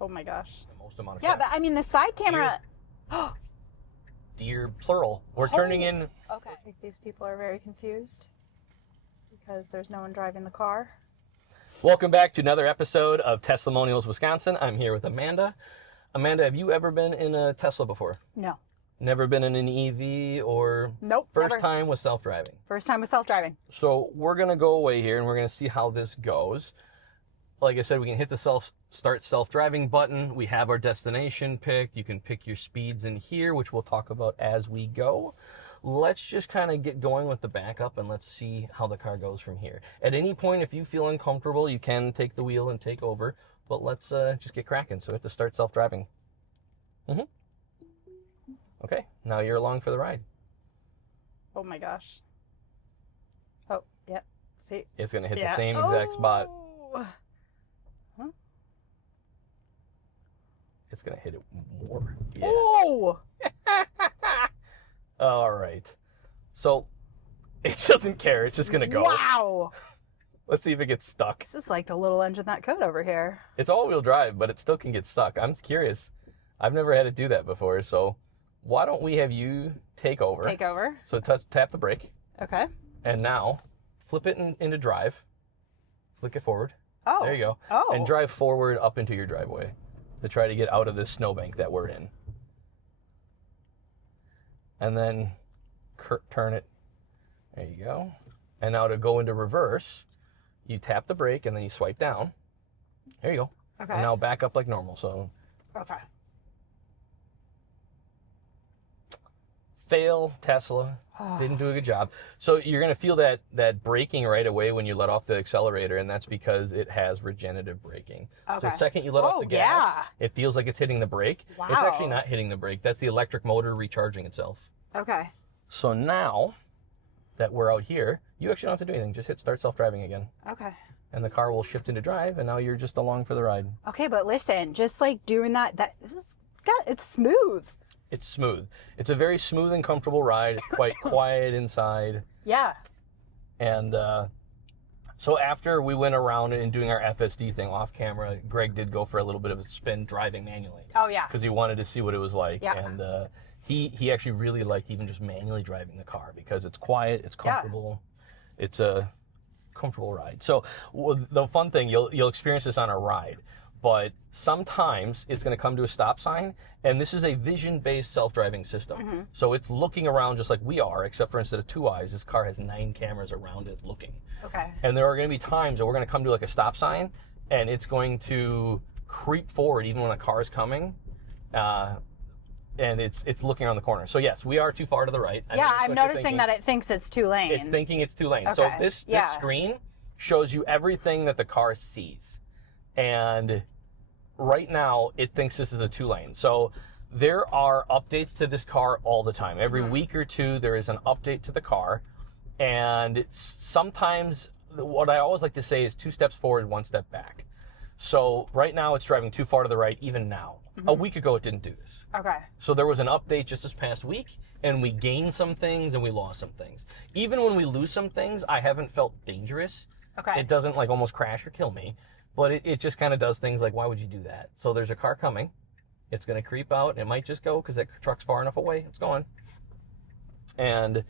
Oh my gosh. The most amount of Yeah, traffic. but I mean the side camera. Deer, plural. We're turning in. Okay. I think these people are very confused because there's no one driving the car. Welcome back to another episode of Testimonials Wisconsin. I'm here with Amanda. Amanda, have you ever been in a Tesla before? No. Never been in an EV or? Nope. First never. time with self-driving. First time with self-driving. So we're going to go away here and we're going to see how this goes. Like I said, we can hit the start self-driving button. We have our destination picked. You can pick your speeds in here, which we'll talk about as we go. Let's just kind of get going with the backup and let's see how the car goes from here. At any point, if you feel uncomfortable, you can take the wheel and take over, but let's just get cracking. So hit the start self-driving. Okay, now you're along for the ride. Oh my gosh. Oh, yep. See? It's going to hit the same exact spot. Huh? It's going to hit it more. Yeah. Oh! All right. So it doesn't care. It's just going to go. Wow! Let's see if it gets stuck. This is like the little engine that could over here. It's all-wheel drive, but it still can get stuck. I'm curious. I've never had it do that before, so why don't we have you take over? Take over. So tap the brake, Okay. and now flip it into drive. Flick it forward. Oh. There you go. Oh. And drive forward up into your driveway to try to get out of this snowbank that we're in. And then turn it. There you go. And now to go into reverse, you tap the brake and then you swipe down. There you go. Okay. And now back up like normal. So Okay. fail, Tesla. Didn't do a good job. So you're going to feel that braking right away when you let off the accelerator, and that's because it has regenerative braking. Okay. So the second you let off the gas, yeah. it feels like it's hitting the brake. Wow. It's actually not hitting the brake. That's the electric motor recharging itself. Okay. So now that we're out here, you actually don't have to do anything. Just hit start self-driving again. Okay. And the car will shift into drive, and now you're just along for the ride. Okay, but listen, just like doing it's smooth. It's smooth. It's a very smooth and comfortable ride. It's quite quiet inside. Yeah. And so after we went around and doing our FSD thing off camera, Greg did go for a little bit of a spin driving manually. Oh, yeah. Because he wanted to see what it was like. Yeah. And he actually really liked even just manually driving the car because it's quiet, it's comfortable. Yeah. It's a comfortable ride. So the fun thing, you'll experience this on a ride. But sometimes it's going to come to a stop sign, and this is a vision-based self-driving system. Mm-hmm. So it's looking around just like we are, except for instead of 2 eyes, this car has 9 cameras around it looking. Okay. And there are going to be times that we're going to come to like a stop sign, and it's going to creep forward even when a car is coming, and it's looking around the corner. So yes, we are too far to the right. I'm noticing that it thinks it's 2 lanes. It's thinking it's 2 lanes. Okay. So this screen shows you everything that the car sees. And right now, it thinks this is a 2-lane. So there are updates to this car all the time. Every week or two, there is an update to the car. And sometimes, what I always like to say is 2 steps forward, 1 step back. So right now, it's driving too far to the right, even now. A week ago, it didn't do this. Okay. So there was an update just this past week, and we gained some things and we lost some things. Even when we lose some things, I haven't felt dangerous. Okay. It doesn't like almost crash or kill me. But it just kind of does things like, why would you do that? So there's a car coming. It's going to creep out. And it might just go because that truck's far enough away. It's going. And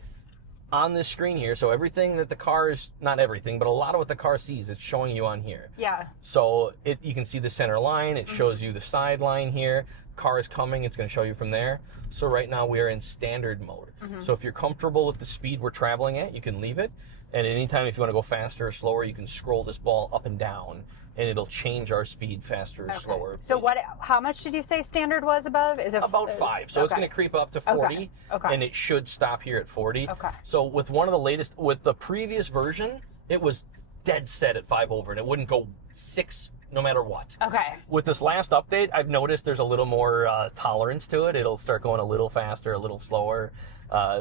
on this screen here, so everything that the car is, not everything, but a lot of what the car sees, it's showing you on here. Yeah. So you can see the center line. It shows you the side line here. Car is coming. It's going to show you from there. So right now we are in standard mode. So if you're comfortable with the speed we're traveling at, you can leave it. And at any time, if you want to go faster or slower, you can scroll this ball up and down, and it'll change our speed faster or slower. So how much did you say standard was above? Is it about 5? So it's going to creep up to 40, and it should stop here at 40. Okay. So with with the previous version, it was dead set at 5 over, and it wouldn't go 6 no matter what. Okay. With this last update, I've noticed there's a little more tolerance to it. It'll start going a little faster, a little slower.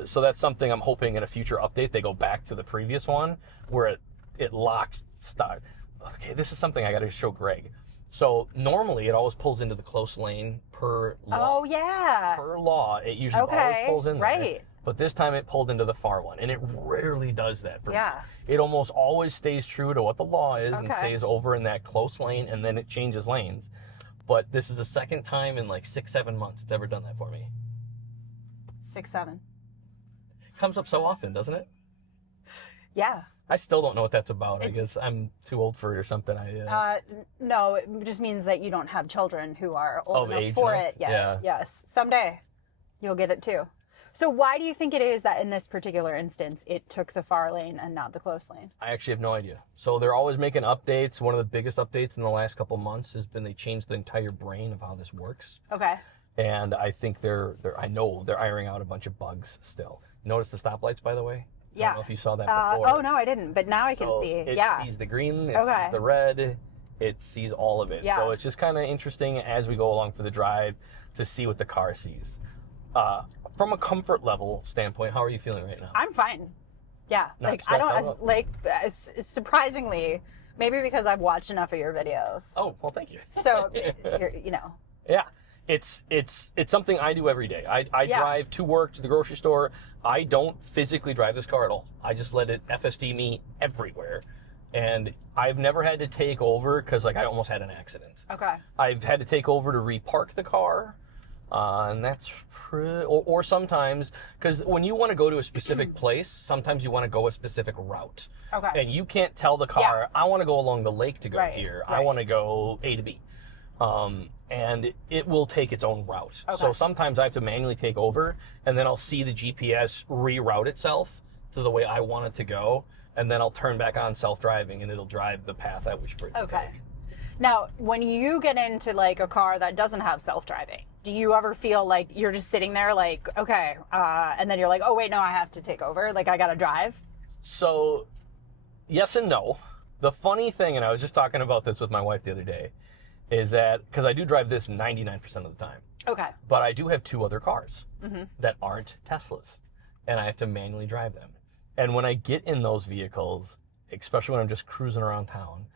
So that's something I'm hoping in a future update they go back to the previous one where it locks start. Okay, this is something I got to show Greg. So normally it always pulls into the close lane per law. Oh yeah. Per law, it usually always pulls in there. Right. But this time it pulled into the far one, and it rarely does that for me. Yeah. It almost always stays true to what the law is and Okay. stays over in that close lane, and then it changes lanes. but this is the second time in like 6-7 months it's ever done that for me. 6, 7. Comes up so often, doesn't it? Yeah. I still don't know what that's about. I guess I'm too old for it or something. No, it just means that you don't have children who are old enough age for enough? it yet. Yeah. Yes. Someday you'll get it too. So why do you think it is that in this particular instance it took the far lane and not the close lane? I actually have no idea. So they're always making updates. One of the biggest updates in the last couple months has been they changed the entire brain of how this works. Okay. And I think I know they're ironing out a bunch of bugs still. Notice the stoplights, by the way? I Yeah. don't know if you saw that before. Oh, no, I didn't, but now I can see. It Yeah. sees the green, it Okay. sees the red, it sees all of it. Yeah. So it's just kind of interesting as we go along for the drive to see what the car sees. From a comfort level standpoint, how are you feeling right now? I'm fine. Yeah. Not Like, I don't, stressed out? surprisingly, maybe because I've watched enough of your videos. Oh, well, thank you. So, you know. Yeah. It's something I do every day. I Yeah. drive to work, to the grocery store. I don't physically drive this car at all. I just let it FSD me everywhere. And I've never had to take over because, like, I almost had an accident. Okay. I've had to take over to repark the car. And that's or sometimes, because when you want to go to a specific place, sometimes you want to go a specific route. Okay. And you can't tell the car, I want to go along the lake to go Right, here. right. I want to go A to B. And it will take its own route. Okay. So sometimes I have to manually take over, and then I'll see the GPS reroute itself to the way I want it to go, and then I'll turn back on self-driving, and it'll drive the path I wish for it to Okay. take. Now, when you get into like a car that doesn't have self-driving, do you ever feel like you're just sitting there like, okay, and then you're like, oh wait, no, I have to take over. Like I gotta drive. So, yes and no. The funny thing, and I was just talking about this with my wife the other day, is that, because I do drive this 99% of the time, Okay. but I do have 2 other cars that aren't Teslas, and I have to manually drive them. And when I get in those vehicles, especially when I'm just cruising around town,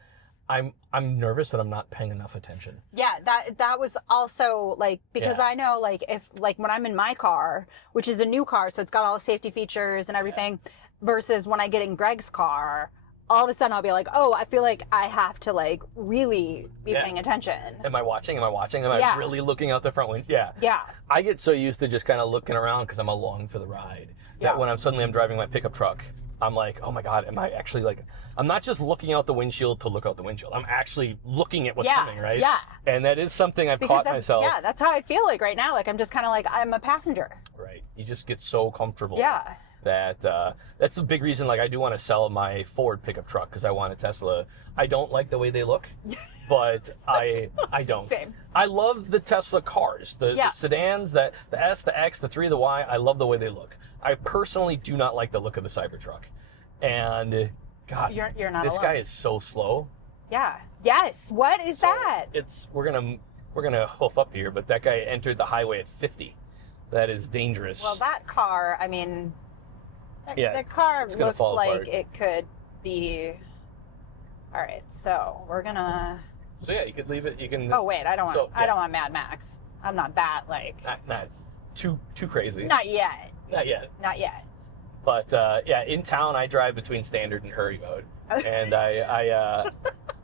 I'm nervous that I'm not paying enough attention. Yeah, that was also like, because Yeah. I know like if like when I'm in my car, which is a new car, so it's got all the safety features and everything, versus when I get in Greg's car, all of a sudden I'll be like, oh, I feel like I have to like really be Yeah. paying attention. Am I watching? Am I Yeah. really looking out the front window? Yeah. Yeah. I get so used to just kind of looking around because I'm along for the ride Yeah. that when I'm driving my pickup truck, I'm like, oh my God, am I actually like, I'm not just looking out the windshield to look out the windshield. I'm actually looking at what's Yeah, coming, right? yeah. And that is something I've Because caught myself. yeah, that's how I feel like right now. Like I'm just kind of like I'm a passenger. Right. You just get so comfortable. Yeah. That that's the big reason. Like I do want to sell my Ford pickup truck because I want a Tesla. I don't like the way they look, but I don't. Same. I love the Tesla cars, the Yeah. sedans, the S, the X, the 3, the Y. I love the way they look. I personally do not like the look of the Cybertruck. And God, You're not this alone. guy is so slow. Yeah. Yes. What is that? We're gonna hoof up here, but that guy entered the highway at 50. That is dangerous. Well, that car, I mean, Yeah, the car it's gonna looks fall like apart. it could be. All right, so we're gonna. So yeah, you could leave it. You can. Oh wait, I don't want. So, I yeah. don't want Mad Max. I'm not that like. Not too crazy. Not yet. Not yet. Not yet. But yeah, in town I drive between standard and hurry mode, and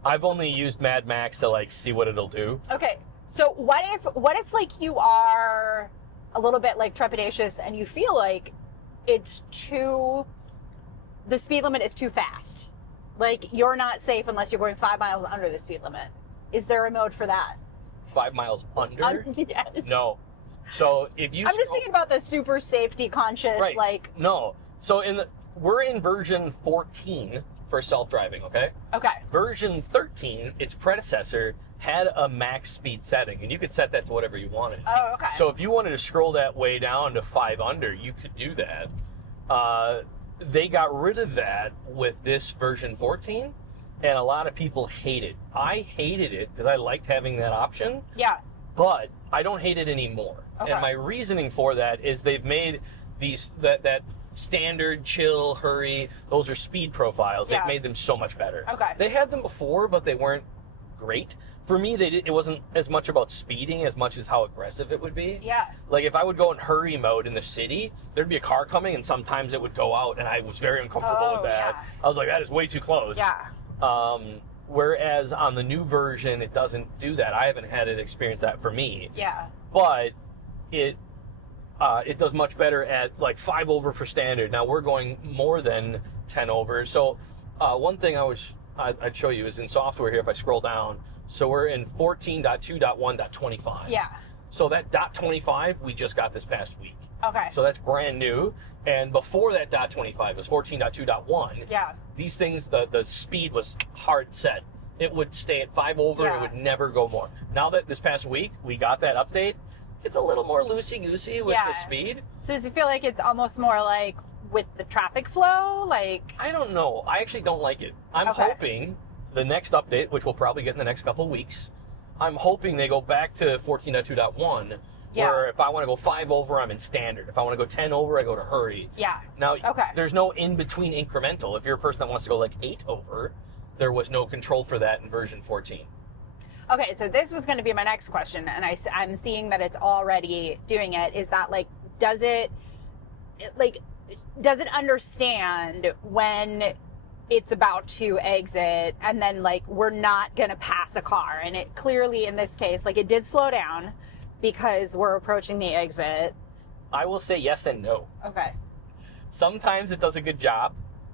I've only used Mad Max to like see what it'll do. Okay, so what if like you are a little bit like trepidatious and you feel like it's the speed limit is too fast, like you're not safe unless you're going 5 miles under the speed limit. Is there a mode for that? 5 miles under? Yes. No. So if you I'm just thinking about the super safety conscious, right. like. No. So we're in version 14 for self-driving, okay? Okay. Version 13, its predecessor, had a max speed setting, and you could set that to whatever you wanted. Oh, okay. So if you wanted to scroll that way down to 5 under, you could do that. They got rid of that with this version 14, and a lot of people hate it. I hated it because I liked having that option, Yeah. but I don't hate it anymore. Okay. And my reasoning for that is they've made that standard, chill, hurry, those are speed profiles. Yeah. They've made them so much better. Okay. They had them before, but they weren't great. For me, it wasn't as much about speeding as much as how aggressive it would be. Yeah. Like if I would go in hurry mode in the city, there'd be a car coming and sometimes it would go out and I was very uncomfortable Oh, with that. yeah. I was like, that is way too close. Yeah. Whereas on the new version, it doesn't do that. I haven't had it experience that for me. Yeah. But it does much better at like 5 over for standard. Now we're going more than 10 over. So one thing I'd show you is in software here, if I scroll down, so we're in 14.2.1.25. Yeah. So that .25 we just got this past week. Okay. So that's brand new. And before that .25 was 14.2.1. Yeah. These things, the speed was hard set. It would stay at 5 over. Yeah. It would never go more. Now that this past week we got that update, it's a little more loosey-goosey with the speed. So does it feel like it's almost more like with the traffic flow? Like, I don't know. I actually don't like it. I'm hoping the next update, which we'll probably get in the next couple of weeks, I'm hoping they go back to 14.2.1, where if I want to go 5 over, I'm in standard. If I want to go 10 over, I go to hurry. Yeah. Now, there's no in-between incremental. If you're a person that wants to go like 8 over, there was no control for that in version 14. Okay, so this was going to be my next question, and I'm seeing that it's already doing it. Is that like, does it understand when it's about to exit and then like we're not going to pass a car? And it clearly in this case, like it did slow down because we're approaching the exit. I will say yes and no. Okay. Sometimes it does a good job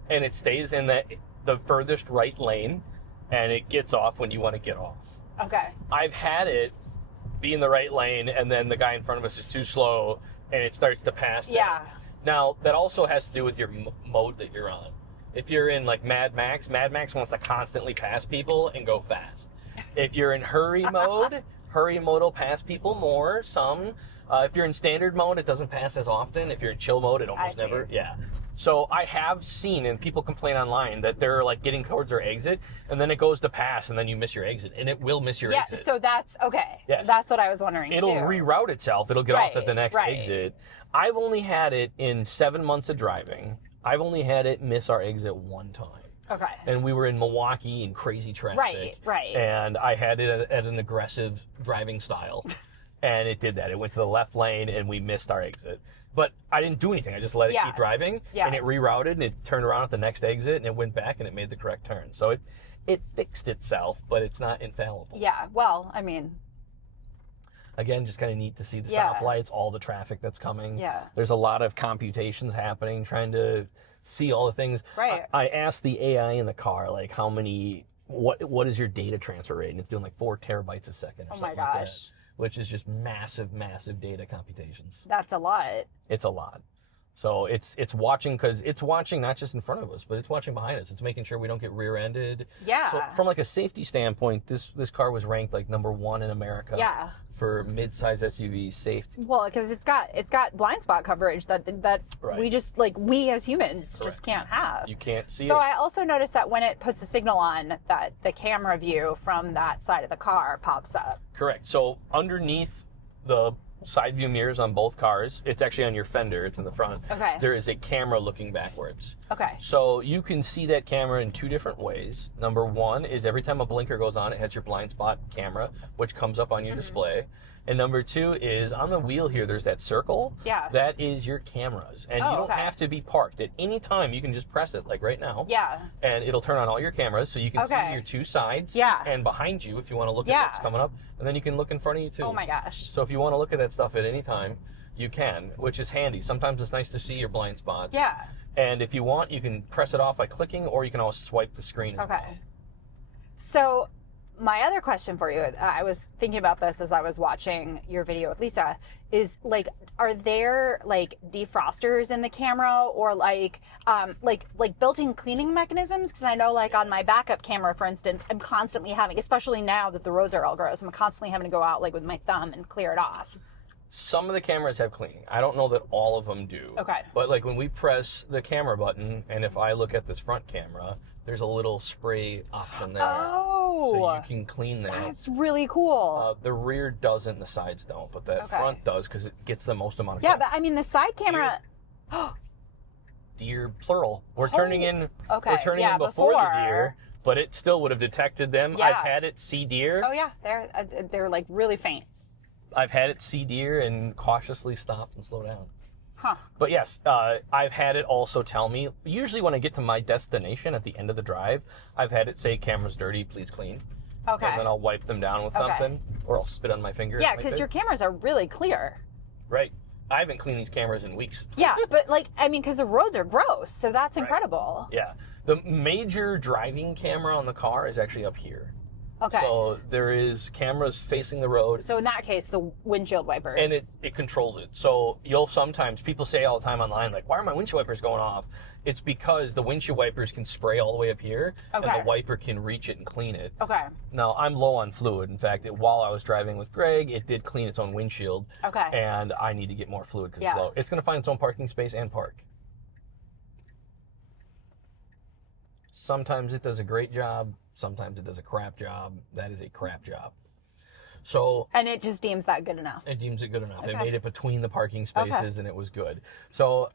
and it stays in the furthest right lane and it gets off when you want to get off. Okay. I've had it be in the right lane and then the guy in front of us is too slow and it starts to pass them. Yeah. Now, that also has to do with your mode that you're on. If you're in like Mad Max wants to constantly pass people and go fast. If you're in hurry mode will pass people more, some. If you're in standard mode, it doesn't pass as often. If you're in chill mode, it almost never. Yeah. So I have seen, and people complain online, that they're like getting towards their exit, and then it goes to pass, and then you miss your exit, and it will miss your exit. Yeah, so that's, okay. Yes. That's what I was wondering, It'll reroute itself. It'll get off at the next exit. I've only had it in 7 months of driving. I've only had it miss our exit one time. Okay. And we were in Milwaukee in crazy traffic. Right. And I had it at an aggressive driving style. And it did that. It went to the left lane, and we missed our exit. But I didn't do anything. I just let it keep driving, and it rerouted, and it turned around at the next exit, and it went back, and it made the correct turn. So it fixed itself, but it's not infallible. Yeah, well, I mean... Again, just kind of neat to see the stoplights, all the traffic that's coming. Yeah. There's a lot of computations happening, trying to see all the things. Right. I asked the AI in the car, like, what is your data transfer rate? And it's doing like 4 terabytes a second or something like that. Which is just massive data computations. That's a lot. It's a lot. So it's watching, because it's watching not just in front of us, but it's watching behind us. It's making sure we don't get rear-ended. Yeah. So from like a safety standpoint, this car was ranked like #1 in America. Yeah. For mid-size SUV safety. Well, because it's got blind spot coverage that we just, like, we as humans just can't have. You can't see it. So I also noticed that when it puts a signal on, that the camera view from that side of the car pops up. Correct. So underneath the side view mirrors on both cars, it's actually on your fender, it's in the front. Okay. There is a camera looking backwards. Okay. So you can see that camera in 2 different ways. Number 1 is every time a blinker goes on, it has your blind spot camera, which comes up on your display. And number 2 is on the wheel here, there's that circle. Yeah. That is your cameras. And you don't have to be parked. At any time, you can just press it, like right now. Yeah. And it'll turn on all your cameras, so you can see your 2 sides. Yeah. And behind you, if you want to look at what's coming up. And then you can look in front of you, too. Oh, my gosh. So if you want to look at that stuff at any time, you can, which is handy. Sometimes it's nice to see your blind spots. Yeah. And if you want, you can press it off by clicking, or you can always swipe the screen as well. So my other question for you, I was thinking about this as I was watching your video with Lisa, is like, are there like defrosters in the camera, or like built-in cleaning mechanisms? Because I know, like, on my backup camera, for instance, I'm constantly having, especially now that the roads are all gross, I'm constantly having to go out like with my thumb and clear it off. Some of the cameras have cleaning. I don't know that all of them do. Okay. But like when we press the camera button, and if I look at this front camera, there's a little spray option there. Oh! So you can clean that. That's really cool. The rear doesn't, the sides don't, but that front does, because it gets the most amount of but I mean, the side camera... Deer, plural. We're turning in Okay. We're turning in before the deer, but it still would have detected them. Yeah. I've had it see deer. Oh, yeah. They're like really faint. I've had it see deer and cautiously stop and slow down. Huh. But yes, I've had it also tell me, usually when I get to my destination at the end of the drive, I've had it say, camera's dirty, please clean. Okay. And then I'll wipe them down with something, or I'll spit on my finger. Yeah, because your cameras are really clear. Right. I haven't cleaned these cameras in weeks. Yeah, but like, I mean, because the roads are gross, so that's incredible. Yeah. The major driving camera on the car is actually up here. Okay. So there is cameras facing the road. So in that case, the windshield wipers. And it controls it. So you'll sometimes, people say all the time online, like, why are my windshield wipers going off? It's because the windshield wipers can spray all the way up here, and the wiper can reach it and clean it. Okay. Now, I'm low on fluid. In fact, while I was driving with Greg, it did clean its own windshield. Okay. And I need to get more fluid because it's low. It's going to find its own parking space and park. Sometimes it does a great job. Sometimes it does a crap job. That is a crap job. So, and it just deems that good enough. It deems it good enough. Okay. It made it between the parking spaces and it was good. So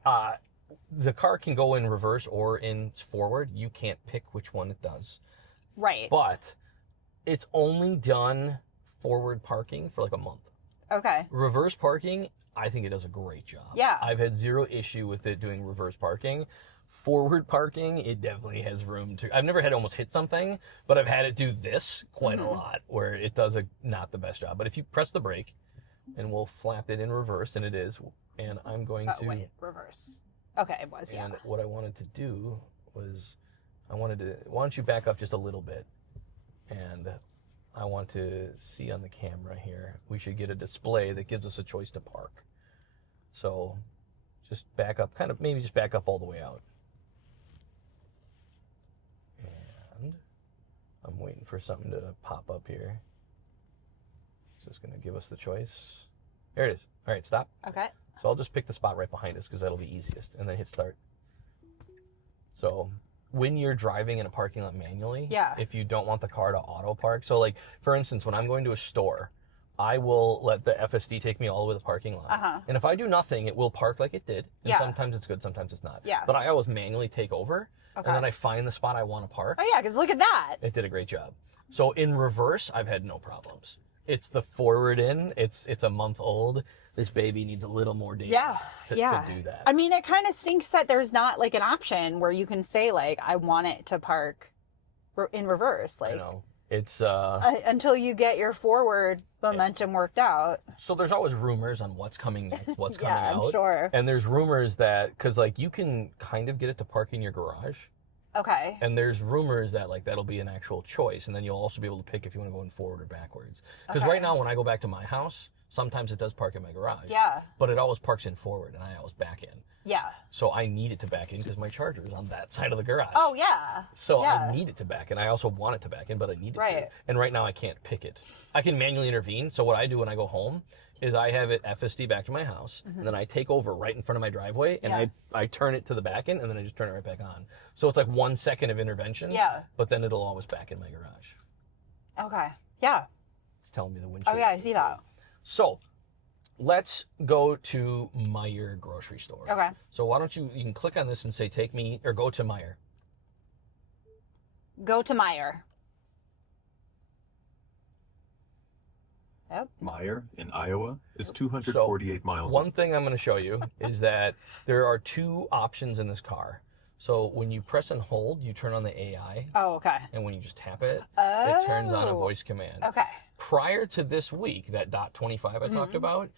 the car can go in reverse or in forward. You can't pick which one it does. Right. But it's only done forward parking for like a month. Okay. Reverse parking, I think it does a great job. Yeah. I've had zero issue with it doing reverse parking. Forward parking, it definitely has room to. I've never had it almost hit something, but I've had it do this quite a lot, where it does not the best job. But if you press the brake, and we'll flap it in reverse, and it is, and I'm going to. Wait, reverse. Okay, it was, And what I wanted to do was, why don't you back up just a little bit, and I want to see on the camera here, we should get a display that gives us a choice to park. So, just back up, maybe just back up all the way out. And I'm waiting for something to pop up here. It's just going to give us the choice. There it is. All right, stop. Okay. So I'll just pick the spot right behind us because that'll be easiest, and then hit start. So when you're driving in a parking lot manually, if you don't want the car to auto park, so like for instance, when I'm going to a store, I will let the FSD take me all the way to the parking lot. And if I do nothing, it will park like it did. And sometimes it's good, sometimes it's not. But I always manually take over, and then I find the spot I want to park. Oh yeah, because look at that. It did a great job. So in reverse, I've had no problems. It's the forward in. It's a month old. This baby needs a little more data to do that. I mean, it kind of stinks that there's not like an option where you can say like, I want it to park in reverse. Like, I know. It's until you get your forward momentum worked out. So there's always rumors on what's coming next, what's coming out. I'm sure. And there's rumors that, because like you can kind of get it to park in your garage. Okay. And there's rumors that like that'll be an actual choice, and then you'll also be able to pick if you want to go in forward or backwards. Because right now when I go back to my house, sometimes it does park in my garage. Yeah. But it always parks in forward, and I always back in. Yeah. So I need it to back in because my charger is on that side of the garage. Oh, yeah. So I need it to back in. I also want it to back in, but I need it to. And right now I can't pick it. I can manually intervene. So what I do when I go home is I have it FSD back to my house, and then I take over right in front of my driveway, and I turn it to the back end, and then I just turn it right back on. So it's like 1 second of intervention. Yeah. But then it'll always back in my garage. Okay. Yeah. It's telling me the windshield. Oh, yeah, I see that. So let's go to Meijer grocery store. Okay. So why don't you can click on this and say, take me, or go to Meijer. Go to Meijer. Yep. Meijer in Iowa is 248 miles. One thing I'm going to show you is that there are two options in this car. So when you press and hold, you turn on the AI. Oh, okay. And when you just tap it, it turns on a voice command. Okay. Prior to this week, that .25 I talked about,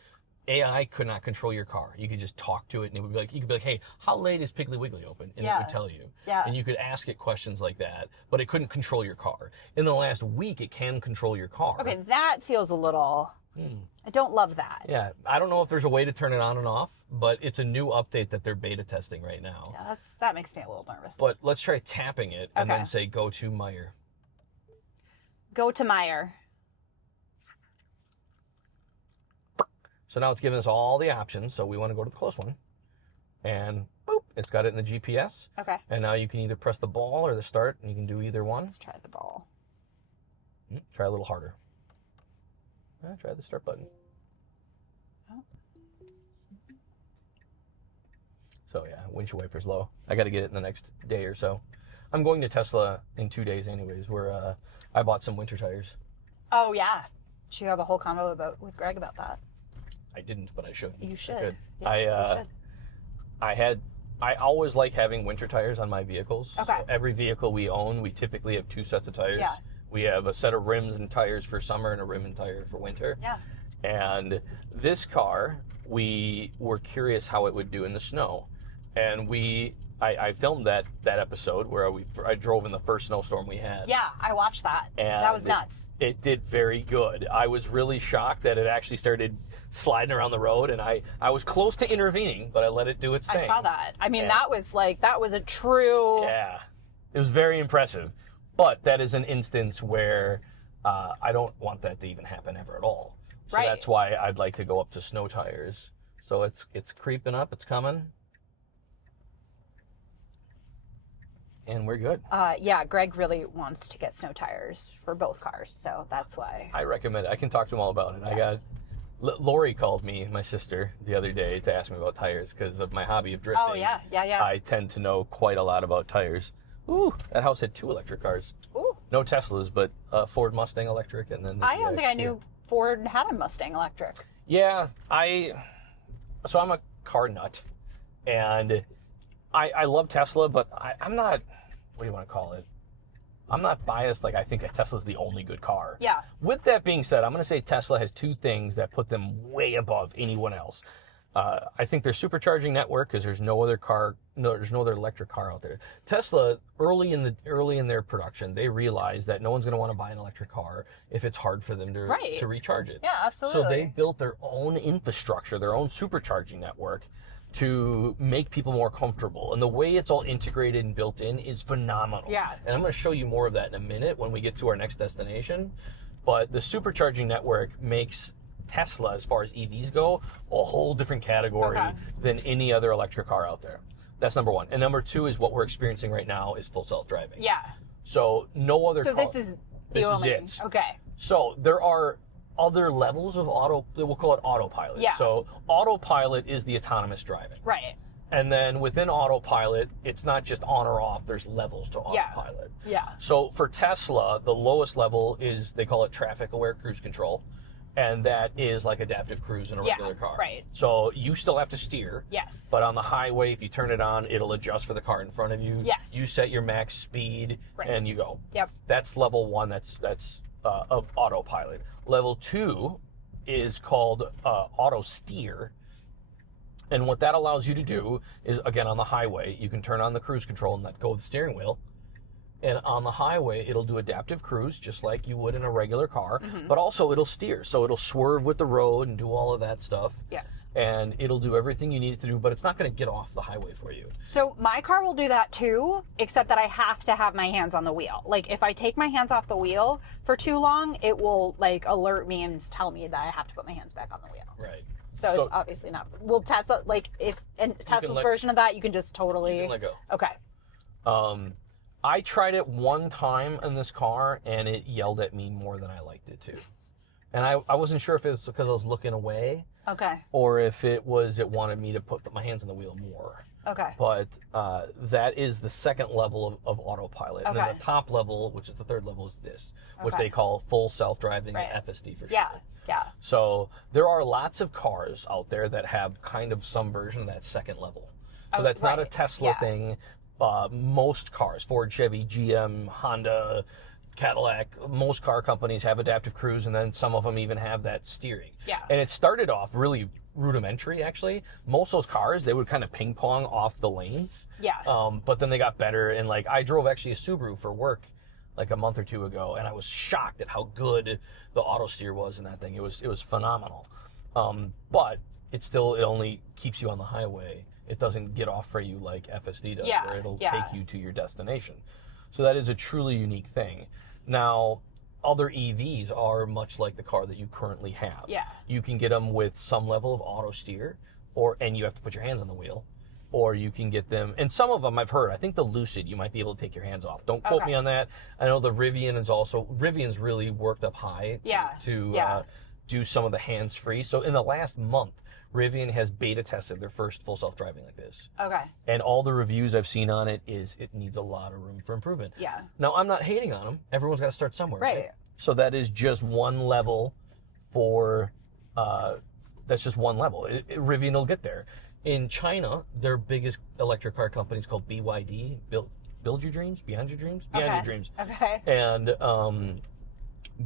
AI could not control your car. You could just talk to it, and it would be like, you could be like, hey, how late is Piggly Wiggly open? And it would tell you. Yeah. And you could ask it questions like that, but it couldn't control your car. In the last week, it can control your car. Okay, that feels a little, I don't love that. Yeah, I don't know if there's a way to turn it on and off, but it's a new update that they're beta testing right now. Yeah, that makes me a little nervous. But let's try tapping it and then say, go to Meijer. Go to Meijer. So now it's giving us all the options. So we want to go to the close one. And boop, it's got it in the GPS. Okay. And now you can either press the ball or the start, and you can do either one. Let's try the ball. Try a little harder. Try the start button. Oh. So yeah, windshield wiper's low. I got to get it in the next day or so. I'm going to Tesla in 2 days anyways, where I bought some winter tires. Oh, yeah. Should you have a whole convo with Greg about that? I didn't, but I should. You should. I could. Yeah, you should. I always like having winter tires on my vehicles. Okay. So every vehicle we own, we typically have 2 sets of tires. Yeah. We have a set of rims and tires for summer and a rim and tire for winter. Yeah. And this car, we were curious how it would do in the snow. And I filmed that episode where I drove in the first snowstorm we had. Yeah, I watched that. And that was nuts. It did very good. I was really shocked that it actually started sliding around the road, and I was close to intervening, but I let it do its thing. I saw that. I mean, Yeah. that was a true... Yeah, it was very impressive. But that is an instance where I don't want that to even happen ever at all. So Right. that's why I'd like to go up to snow tires. So it's creeping up, it's coming. And we're good. Yeah, Greg really wants to get snow tires for both cars, so that's why. I recommend it. I can talk to him all about it. Yes. Lori called me, my sister, the other day to ask me about tires because of my hobby of drifting. Oh, yeah. I tend to know quite a lot about tires. Ooh, that house had 2 electric cars. Ooh. No Teslas, but Ford Mustang electric, and then I don't think I knew Ford had a Mustang electric. Yeah, so I'm a car nut, and I love Tesla, but I'm not. What do you want to call it? I'm not biased. Like, I think that Tesla's the only good car. Yeah. With that being said, I'm going to say Tesla has 2 things that put them way above anyone else. I think their supercharging network, because there's no other electric car out there. Tesla, early in their production, they realized that no one's going to want to buy an electric car if it's hard for them to recharge it. Yeah, absolutely. So they built their own infrastructure, their own supercharging network to make people more comfortable. And the way it's all integrated and built in is phenomenal. Yeah. And I'm going to show you more of that in a minute when we get to our next destination. But the supercharging network makes Tesla, as far as EVs go, a whole different category than any other electric car out there. That's number 1. And number 2 is what we're experiencing right now is full self-driving. Yeah. So no other car. This is the only... This is it. Okay. So there are other levels of we'll call it autopilot. Yeah. So autopilot is the autonomous driving. Right. And then within autopilot, it's not just on or off, there's levels to autopilot. Yeah. So for Tesla, the lowest level is, they call it traffic aware cruise control. And that is like adaptive cruise in a regular car. Right. So you still have to steer. Yes. But on the highway, if you turn it on, it'll adjust for the car in front of you. Yes. You set your max speed and you go. Yep. That's level 1. That's of autopilot. Level 2 is called auto steer. And what that allows you to do is, again, on the highway, you can turn on the cruise control and let go of the steering wheel. And on the highway, it'll do adaptive cruise, just like you would in a regular car, but also it'll steer. So it'll swerve with the road and do all of that stuff. Yes. And it'll do everything you need it to do, but it's not going to get off the highway for you. So my car will do that too, except that I have to have my hands on the wheel. Like, if I take my hands off the wheel for too long, it will, like, alert me and tell me that I have to put my hands back on the wheel. Right. So it's obviously not. Will Tesla, like, Tesla's version of that, you can just totally... You can let go. Okay. I tried it one time in this car, and it yelled at me more than I liked it to. And I wasn't sure if it was because I was looking away, Okay. or if it wanted me to put my hands on the wheel more. Okay. But that is the second level of autopilot. And then Okay. the top level, which is the third level, is this, which Okay. they call full self-driving, Right. FSD for short. Yeah. Yeah. So there are lots of cars out there that have kind of some version of that second level. So that's not a right. Tesla Yeah. thing. Most cars, Ford, Chevy, GM, Honda, Cadillac, most car companies have adaptive cruise, and then some of them even have that steering. Yeah. And it started off really rudimentary, actually. Most of those cars, they would kind of ping pong off the lanes. Yeah. But then they got better, and like I drove actually a Subaru for work like a month or 2 ago, and I was shocked at how good the auto steer was in that thing. It was phenomenal. But it only keeps you on the highway. It doesn't get off for you like FSD does, Yeah, where it'll yeah. take you to your destination. So that is a truly unique thing. Now, other EVs are much like the car that you currently have. Yeah. You can get them with some level of auto steer, and you have to put your hands on the wheel. Or you can get them, and some of them I've heard, I think the Lucid, you might be able to take your hands off. Don't quote me on that. I know the Rivian's really worked up high to do some of the hands-free. So in the last month, Rivian has beta tested their first full self-driving like this. Okay. And all the reviews I've seen on it is it needs a lot of room for improvement. Yeah. Now, I'm not hating on them. Everyone's got to start somewhere. Right. So that is just one level for, that's just one level. Rivian will get there. in China, their biggest electric car company is called BYD, Build Your Dreams, Behind Your Dreams, Behind Your Dreams. Okay. And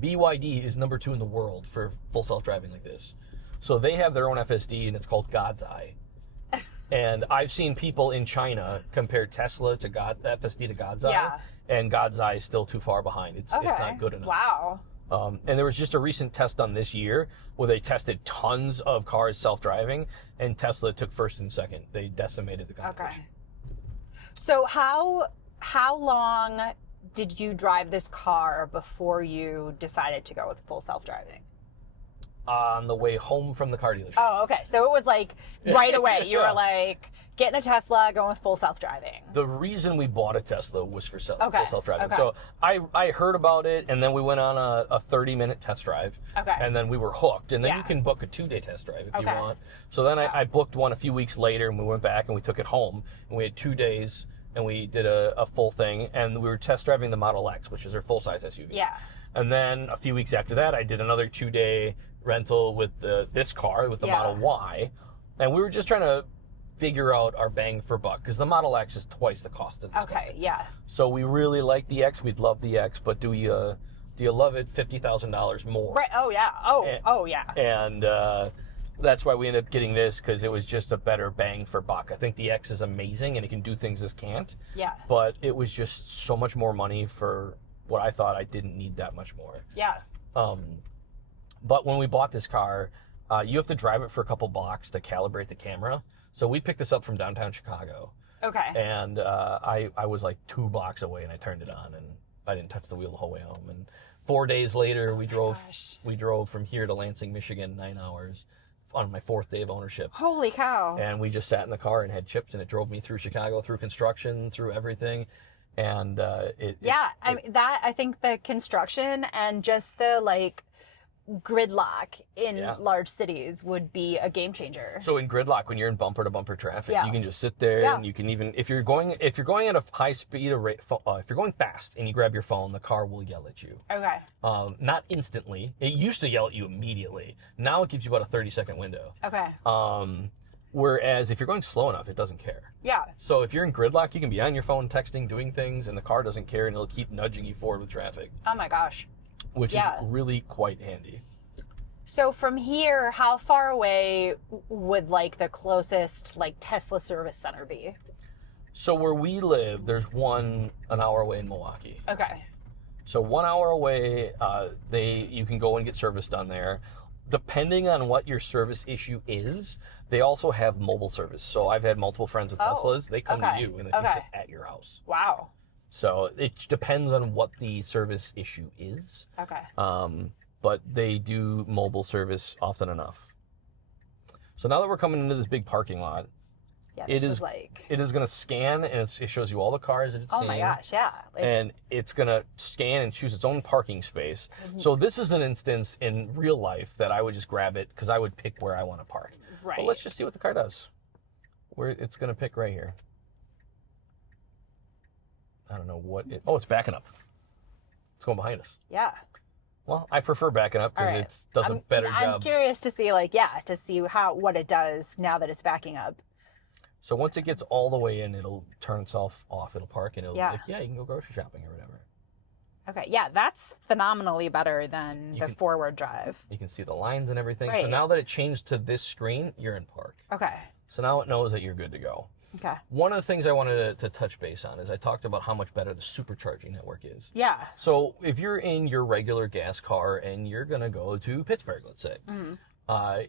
BYD is number 2 in the world for full self-driving like this. So they have their own FSD, and it's called God's Eye. And I've seen people in China compare Tesla to FSD to God's Eye, and God's Eye is still too far behind. It's not good enough. Wow. And there was just a recent test done this year where they tested tons of cars self-driving, and Tesla took first and second. They decimated the competition. Okay. So how long did you drive this car before you decided to go with full self-driving? On the way home from the car dealership. Oh, okay. So it was like right away. You were like getting a Tesla, going with full self-driving. The reason we bought a Tesla was for full self-driving. Okay. So I heard about it, and then we went on a 30-minute test drive. Okay. And then we were hooked. And then you can book a 2-day test drive if you Okay. want. So then I booked one a few weeks later, and we went back and we took it home, and we had 2 days, and we did a full thing, and we were test driving the Model X, which is their full-size SUV. Yeah. And then a few weeks after that, I did another 2-day rental with this car, with the Model Y, and we were just trying to figure out our bang for buck, because the Model X is twice the cost of this car. Okay, yeah. So we really like the X. We'd love the X, but do you love it $50,000 more? Right. Oh yeah. Oh yeah. And that's why we ended up getting this, because it was just a better bang for buck. I think the X is amazing and it can do things this can't. Yeah. But it was just so much more money for what I thought I didn't need that much more. Yeah. But when we bought this car, you have to drive it for a couple blocks to calibrate the camera. So we picked this up from downtown Chicago. Okay. And I was like 2 blocks away, and I turned it on, and I didn't touch the wheel the whole way home. And 4 days later, we drove from here to Lansing, Michigan, 9 hours on my 4th day of ownership. Holy cow. And we just sat in the car and had chips, and it drove me through Chicago, through construction, through everything. And I think the construction and just the gridlock in large cities would be a game changer. So in gridlock, when you're in bumper to bumper traffic, you can just sit there and you can even, if you're going at a high speed, if you're going fast and you grab your phone, the car will yell at you. Okay. Not instantly. It used to yell at you immediately. Now it gives you about a 30-second window. Okay. Whereas if you're going slow enough, it doesn't care. Yeah. So if you're in gridlock, you can be on your phone texting, doing things, and the car doesn't care, and it'll keep nudging you forward with traffic. Oh my gosh. Which is really quite handy. So from here, how far away would the closest Tesla service center be? So where we live, there's one an hour away in Milwaukee. Okay. So 1 hour away, you can go and get service done there. Depending on what your service issue is, they also have mobile service. So I've had multiple friends with Teslas. They come to you and they fix it at your house. Wow. So it depends on what the service issue is. Okay. But they do mobile service often enough. So now that we're coming into this big parking lot, it is going to scan, and it shows you all the cars that it's seeing. Oh my gosh, yeah. And it's going to scan and choose its own parking space. Mm-hmm. So this is an instance in real life that I would just grab it because I would pick where I want to park. Right. But let's just see what the car does. Where it's going to pick right here. I don't know what it... Oh, it's backing up. It's going behind us. Yeah. Well, I prefer backing up because it does a better job. I'm curious to see, what it does now that it's backing up. So once it gets all the way in, it'll turn itself off. It'll park, and it'll be like, you can go grocery shopping or whatever. Okay, yeah, that's phenomenally better than the forward drive. You can see the lines and everything. Right. So now that it changed to this screen, you're in park. Okay. So now it knows that you're good to go. Okay. One of the things I wanted to touch base on is I talked about how much better the supercharging network is. Yeah. So if you're in your regular gas car and you're going to go to Pittsburgh, let's say,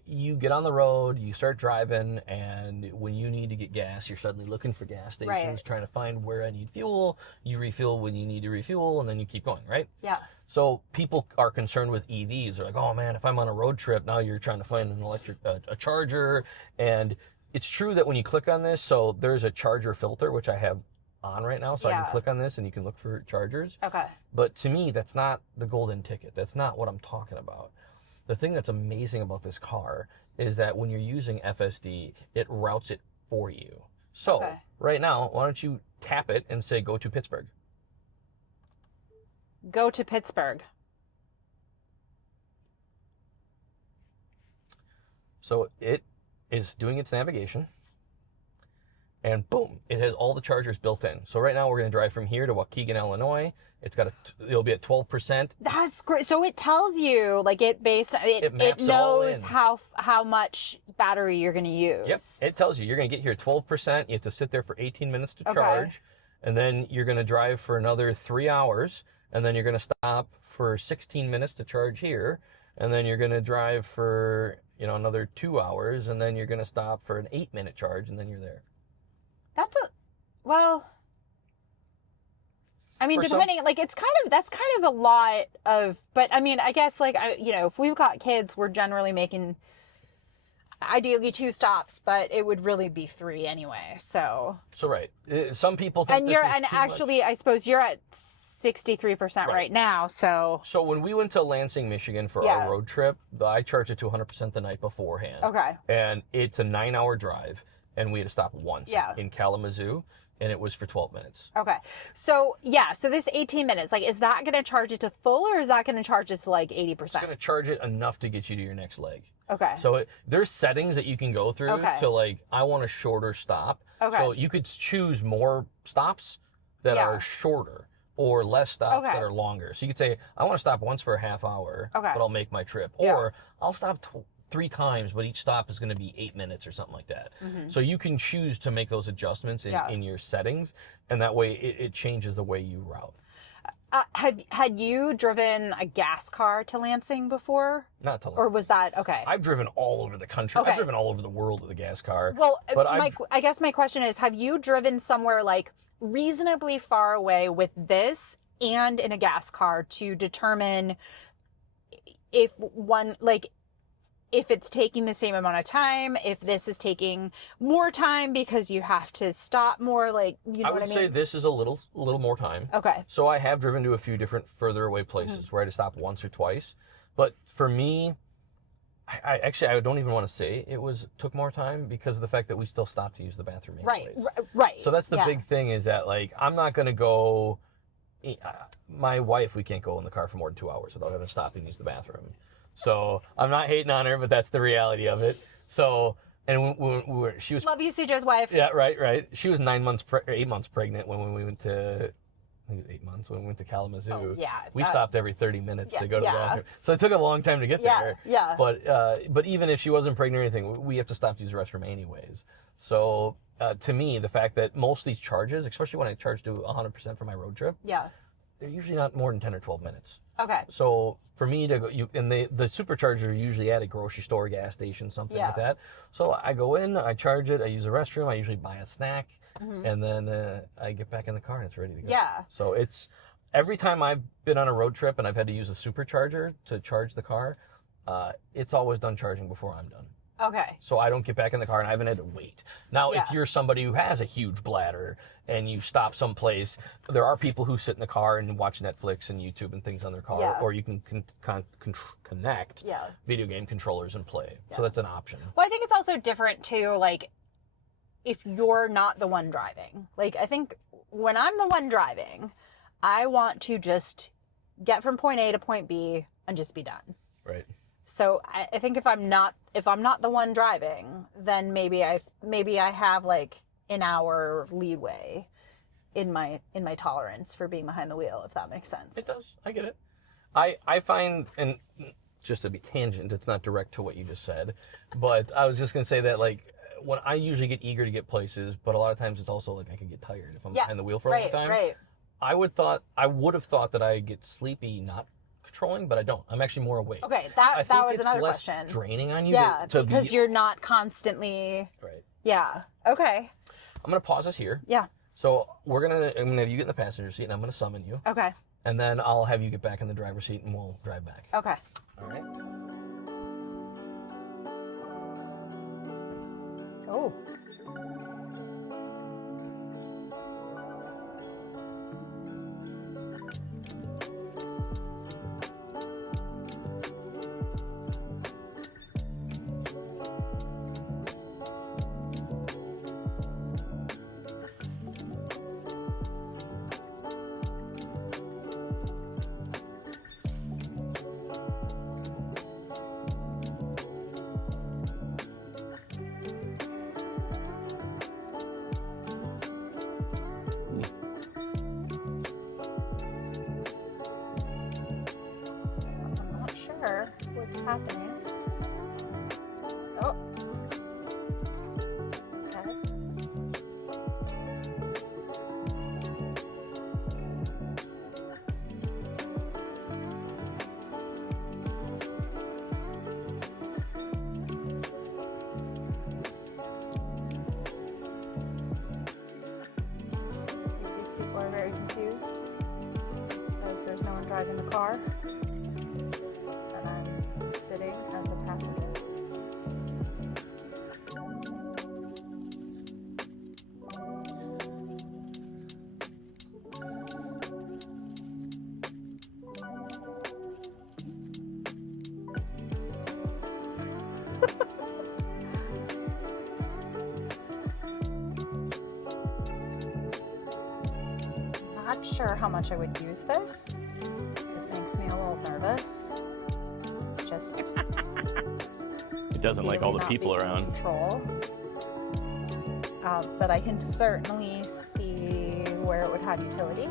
you get on the road, you start driving, and when you need to get gas, you're suddenly looking for gas stations, trying to find where I need fuel. You refill when you need to refuel, and then you keep going, right? Yeah. So people are concerned with EVs. They're like, oh man, if I'm on a road trip, now you're trying to find an electric a charger. And it's true that when you click on this, so there's a charger filter, which I have on right now, so I can click on this and you can look for chargers. Okay. But to me, that's not the golden ticket. That's not what I'm talking about. The thing that's amazing about this car is that when you're using FSD, it routes it for you. So right now, why don't you tap it and say, go to Pittsburgh. Go to Pittsburgh. So it is doing its navigation. and boom, it has all the chargers built in. So right now we're going to drive from here to Waukegan, Illinois. It'll be at 12%. That's great. So it tells you, like, it maps it it all knows in. how much battery you're going to use. Yep. It tells you you're going to get here at 12%. You have to sit there for 18 minutes to charge. And then you're going to drive for another 3 hours. And then you're going to stop for 16 minutes to charge here. And then you're going to drive for, another 2 hours. And then you're going to stop for an 8-minute charge. And then you're there. I mean, depending, that's kind of a lot of, but I mean, I guess, like, if we've got kids, we're generally making ideally 2 stops, but it would really be 3 anyway. So right. Some people think actually, I suppose you're at 63% right now. So when we went to Lansing, Michigan for our road trip, I charged it to 100% the night beforehand. Okay. And it's a 9-hour drive, and we had to stop once in Kalamazoo. And it was for 12 minutes. Okay. So, so this 18 minutes, like, is that going to charge it to full, or is that going to charge it to, like, 80%? It's going to charge it enough to get you to your next leg. Okay. So there's settings that you can go through to, like, I want a shorter stop. Okay. So you could choose more stops that are shorter or less stops that are longer. So you could say, I want to stop once for a half hour, but I'll make my trip. Or I'll stop 3 times, but each stop is going to be 8 minutes or something like that. Mm-hmm. So you can choose to make those adjustments in your settings, and that way it changes the way you route. Had you driven a gas car to Lansing before? Not to Lansing. Or was that, okay. I've driven all over the country. Okay. I've driven all over the world with a gas car. Well, but I guess my question is, have you driven somewhere, like, reasonably far away with this and in a gas car to determine if it's taking the same amount of time, if this is taking more time because you have to stop more, like, you know what I mean? I would say this is a little more time. Okay. So I have driven to a few different further away places where I had to stop once or twice. But for me, I don't even want to say took more time because of the fact that we still stopped to use the bathroom anyways. Right. So that's the big thing, is that, like, I'm not going to go, my wife, we can't go in the car for more than 2 hours without having to stop and use the bathroom. So I'm not hating on her, but that's the reality of it. So, and she was... Love you, CJ's wife. Yeah, right. She was 8 months pregnant when we went to... I think it was 8 months when we went to Kalamazoo. Oh, yeah. We stopped every 30 minutes to go to the bathroom. So it took a long time to get there. Yeah. But even if she wasn't pregnant or anything, we have to stop to use the restroom anyways. So to me, the fact that most of these charges, especially when I charge to 100% for my road trip, they're usually not more than 10 or 12 minutes. Okay. So for me to go, the superchargers are usually at a grocery store, gas station, something like that. So I go in, I charge it, I use the restroom, I usually buy a snack, and then I get back in the car and it's ready to go. Yeah. So it's every time I've been on a road trip and I've had to use a supercharger to charge the car, it's always done charging before I'm done. Okay. So I don't get back in the car and I haven't had to wait. Now, if you're somebody who has a huge bladder and you stop someplace, there are people who sit in the car and watch Netflix and YouTube and things on their car, or you can connect video game controllers and play. So that's an option. Well, I think it's also different too, like, if you're not the one driving. Like, I think when I'm the one driving, I want to just get from point A to point B and just be done. Right. So I think if I'm not the one driving, then maybe I have, like, an hour leeway in my tolerance for being behind the wheel, if that makes sense. It does. I get it. I find, and just to be tangent, it's not direct to what you just said, but I was just gonna say that, like, when I usually get eager to get places, but a lot of times it's also like I can get tired if I'm behind the wheel for a long time. Right. I would have thought that I get sleepy not controlling, but I don't. I'm actually more awake. Okay, that was another less question. Draining on you. Yeah, because you're not constantly. Right. Yeah. Okay. I'm gonna pause this here. Yeah. So I'm gonna have you get in the passenger seat, and I'm gonna summon you. Okay. And then I'll have you get back in the driver's seat, and we'll drive back. Okay. All right. Oh. happening. Oh. Okay. I think these people are very confused because there's no one driving the car. And I'm sitting as a passenger. Not sure how much I would use this. It makes me a little nervous. Just It doesn't like all the not people being in around. control. But I can certainly see where it would have utility.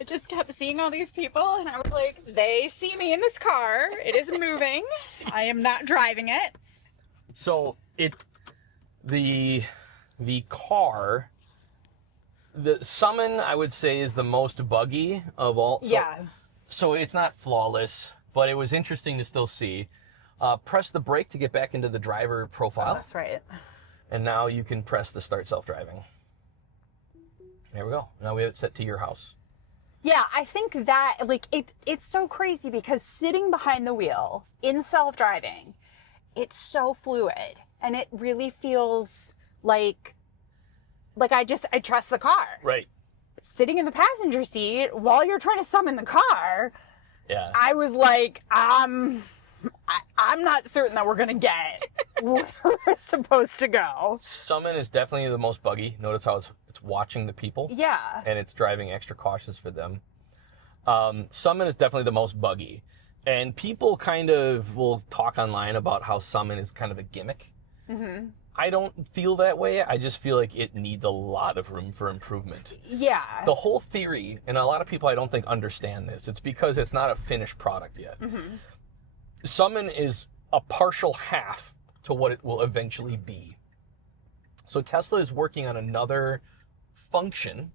I just kept seeing all these people and I was like, they see me in this car. It is moving. I am not driving it. So the car, the Summon, I would say, is the most buggy of all. So, Yeah. So it's not flawless, but it was interesting to still see. Press the brake to get back into the driver profile. Oh, that's right. And now you can press the start self-driving. There we go. Now we have it set to your house. Yeah, I think that, like, it's so crazy because sitting behind the wheel in self-driving, it's so fluid and it really feels like I trust the car. Right. Sitting in the passenger seat while you're trying to summon the car, Yeah. I was like, I'm not certain that we're going to get where we're supposed to go. Summon is definitely the most buggy. Notice how it's watching the people. Yeah. And it's driving extra cautious for them. Summon is definitely the most buggy. And people kind of will talk online about how Summon is kind of a gimmick. Mm-hmm. I don't feel that way. I just feel like it needs a lot of room for improvement. Yeah. The whole theory, and a lot of people I don't think understand this, it's because it's not a finished product yet. Mm-hmm. Summon is a partial half to what it will eventually be. So Tesla is working on another function,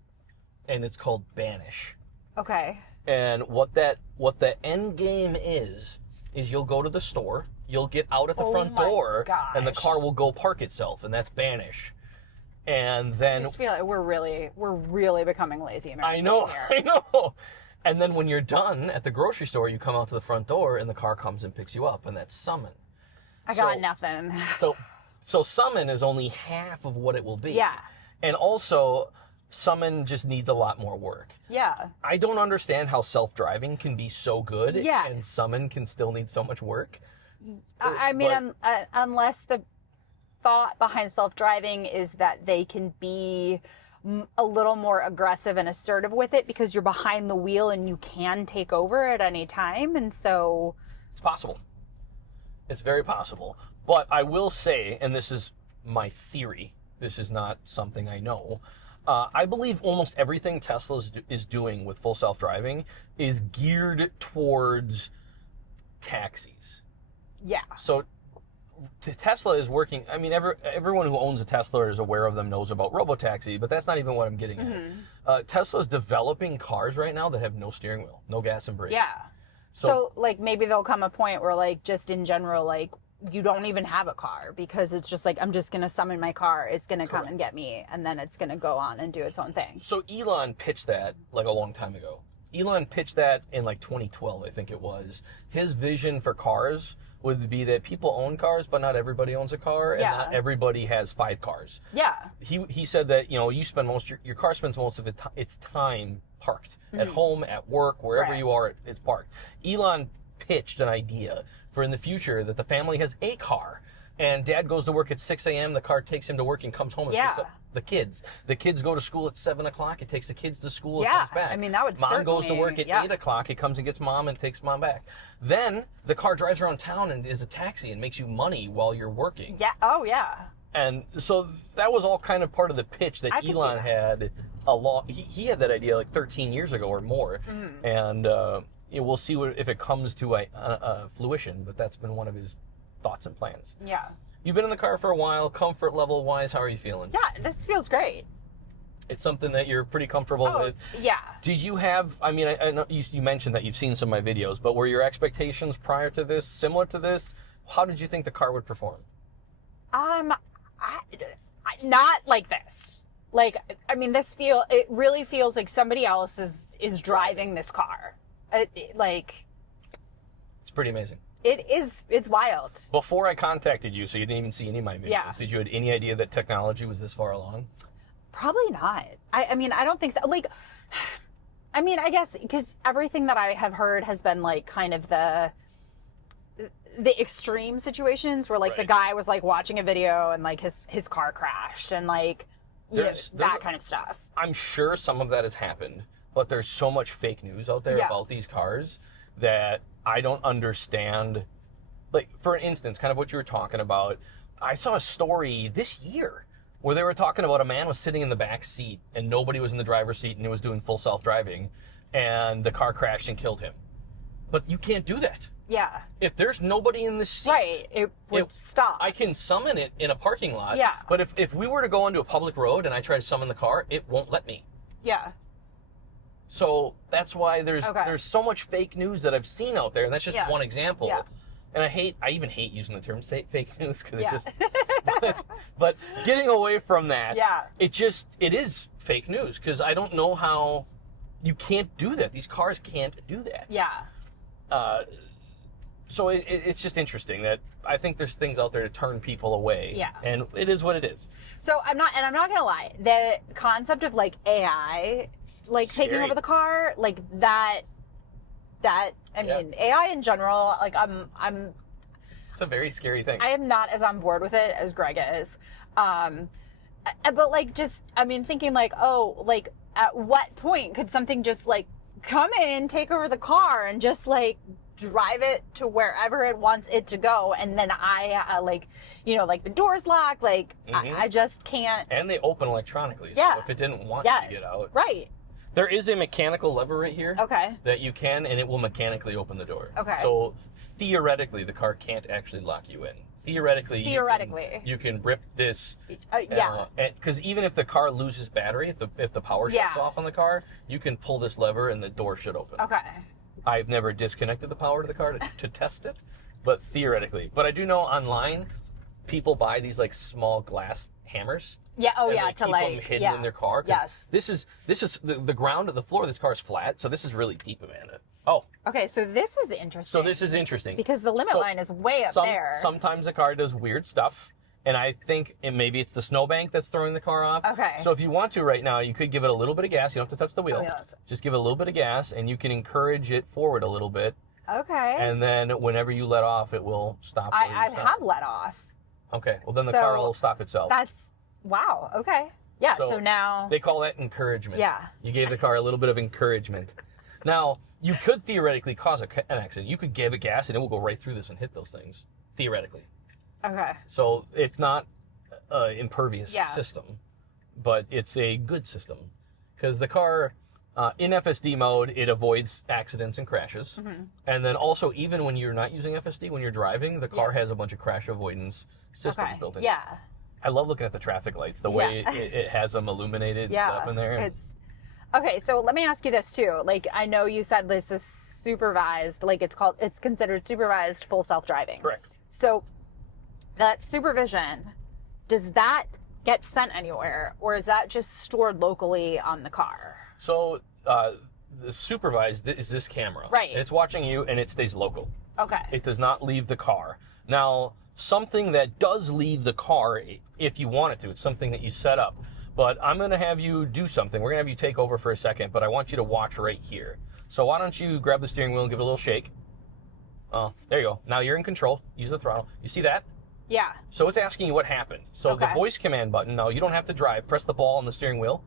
and it's called Banish. Okay. And what the end game is you'll go to the store, you'll get out at the front door, and the gosh. car will go park itself, and that's Banish. And then I just feel like we're really becoming lazy Americans I know, here. I know. And then when you're done at the grocery store, you come out to the front door, and the car comes and picks you up, and that's Summon. I got nothing. So Summon is only half of what it will be. Yeah. And also, Summon just needs a lot more work. Yeah. I don't understand how self-driving can be so good Yes. and Summon can still need so much work. I mean, unless the thought behind self-driving is that they can be a little more aggressive and assertive with it because you're behind the wheel and you can take over at any time. And so It's possible. It's very possible. But I will say, and this is my theory, this is not something I know, I believe almost everything Tesla is doing with full self-driving is geared towards taxis. yeah. So Tesla is working, I mean, everyone who owns a Tesla or is aware of them knows about robotaxi, but that's not even what I'm getting at. Tesla's developing cars right now that have no steering wheel, no gas and brake. Yeah. So like maybe there'll come a point where like just in general, like you don't even have a car because it's just like, I'm just going to summon my car. It's going to come and get me. And then it's going to go on and do its own thing. So Elon pitched that like a long time ago. Elon pitched that in like 2012, I think it was. His vision for cars would be that people own cars, but not everybody owns a car, and not everybody has 5 cars. Yeah. He said that, you know, you spend your car spends most of its time parked at home, at work, wherever you are, it's parked. Elon pitched an idea for in the future that the family has a car And dad goes to work at 6 a.m. The car takes him to work and comes home and picks up the kids. The kids go to school at 7 o'clock. It takes the kids to school and comes back. I mean, that would Mom goes to work at 8 o'clock. It comes and gets mom and takes mom back. Then the car drives around town and is a taxi and makes you money while you're working. Yeah. Oh, yeah. And so that was all kind of part of the pitch that Elon had he had that idea like 13 years ago or more. Mm-hmm. And we'll see if it comes to fruition, but that's been one of his thoughts and plans. Yeah. You've been in the car for a while. Comfort level wise, how are you feeling? Yeah, this feels great. It's something that you're pretty comfortable with. Yeah. Do you have, I mean, I know you mentioned that you've seen some of my videos, but were your expectations prior to this similar to this? How did you think the car would perform? Not like this. Like, I mean, it really feels like somebody else is driving this car. It's pretty amazing. It's wild. Before I contacted you, so you didn't even see any of my videos, did you have any idea that technology was this far along? Probably not. I mean, I don't think so. Like, I mean, I guess because everything that I have heard has been like kind of the extreme situations where like the guy was like watching a video and like his car crashed and like that kind of stuff. I'm sure some of that has happened, but there's so much fake news out there about these cars that I don't understand. Like, for instance, kind of what you were talking about, I saw a story this year where they were talking about a man was sitting in the back seat and nobody was in the driver's seat and he was doing full self-driving and the car crashed and killed him. But you can't do that. Yeah. If there's nobody in the seat, it would stop. I can summon it in a parking lot. Yeah. But if we were to go onto a public road and I try to summon the car, it won't let me. Yeah. So that's why there's so much fake news that I've seen out there, and that's just one example. Yeah. And I even hate using the term fake news because it just. but getting away from that, it is fake news because I don't know how you can't do that. These cars can't do that. Yeah. So it's just interesting that I think there's things out there to turn people away. Yeah. And it is what it is. So I'm not gonna lie, the concept of like AI. Like taking over the car, like that. I mean, AI in general. Like I'm. It's a very scary thing. I am not as on board with it as Greg is, but like just I mean thinking like like at what point could something just like come in, take over the car, and just like drive it to wherever it wants it to go, and then I like the doors lock, like I just can't. And they open electronically. Yeah. So if it didn't want to get out, right. There is a mechanical lever right here. Okay. That you can, and it will mechanically open the door. Okay. So theoretically, the car can't actually lock you in. Theoretically, you can rip this. Because even if the car loses battery, if the power shuts off on the car, you can pull this lever and the door should open. Okay. I've never disconnected the power to the car to test it, but theoretically. But I do know online, people buy these like small glass hammers. Yeah. Oh, and yeah. they keep them hidden in their car. Yes. This is the ground of the floor of this car is flat, so this is really deep, Amanda. Oh. Okay, so this is interesting. So this is interesting because the limit line is way up there. Sometimes the car does weird stuff, and I think maybe it's the snowbank that's throwing the car off. Okay. So if you want to right now, you could give it a little bit of gas. You don't have to touch the wheel. Oh, yeah, just give it a little bit of gas, and you can encourage it forward a little bit. Okay. And then whenever you let off, it will stop. I have let off. Okay. Well, then the car will stop itself. Wow. Okay. Yeah. So now they call that encouragement. Yeah. You gave the car a little bit of encouragement. Now you could theoretically cause an accident. You could give it gas and it will go right through this and hit those things. Theoretically. Okay. So it's not an impervious system, but it's a good system because the car. In FSD mode, it avoids accidents and crashes. Mm-hmm. And then also, even when you're not using FSD, when you're driving, the car has a bunch of crash avoidance systems built in. Yeah. I love looking at the traffic lights, the way it has them illuminated stuff in there. Okay, so let me ask you this too. Like, I know you said this is supervised, like it's considered supervised full self-driving. Correct. So that supervision, does that get sent anywhere, or is that just stored locally on the car? So the supervised is this camera. Right. It's watching you and it stays local. Okay. It does not leave the car. Now, something that does leave the car, if you want it to, it's something that you set up. But I'm going to have you do something. We're going to have you take over for a second, but I want you to watch right here. So why don't you grab the steering wheel and give it a little shake. There you go. Now you're in control. Use the throttle. You see that? Yeah. So it's asking you what happened. So the voice command button, now you don't have to drive. Press the ball on the steering wheel.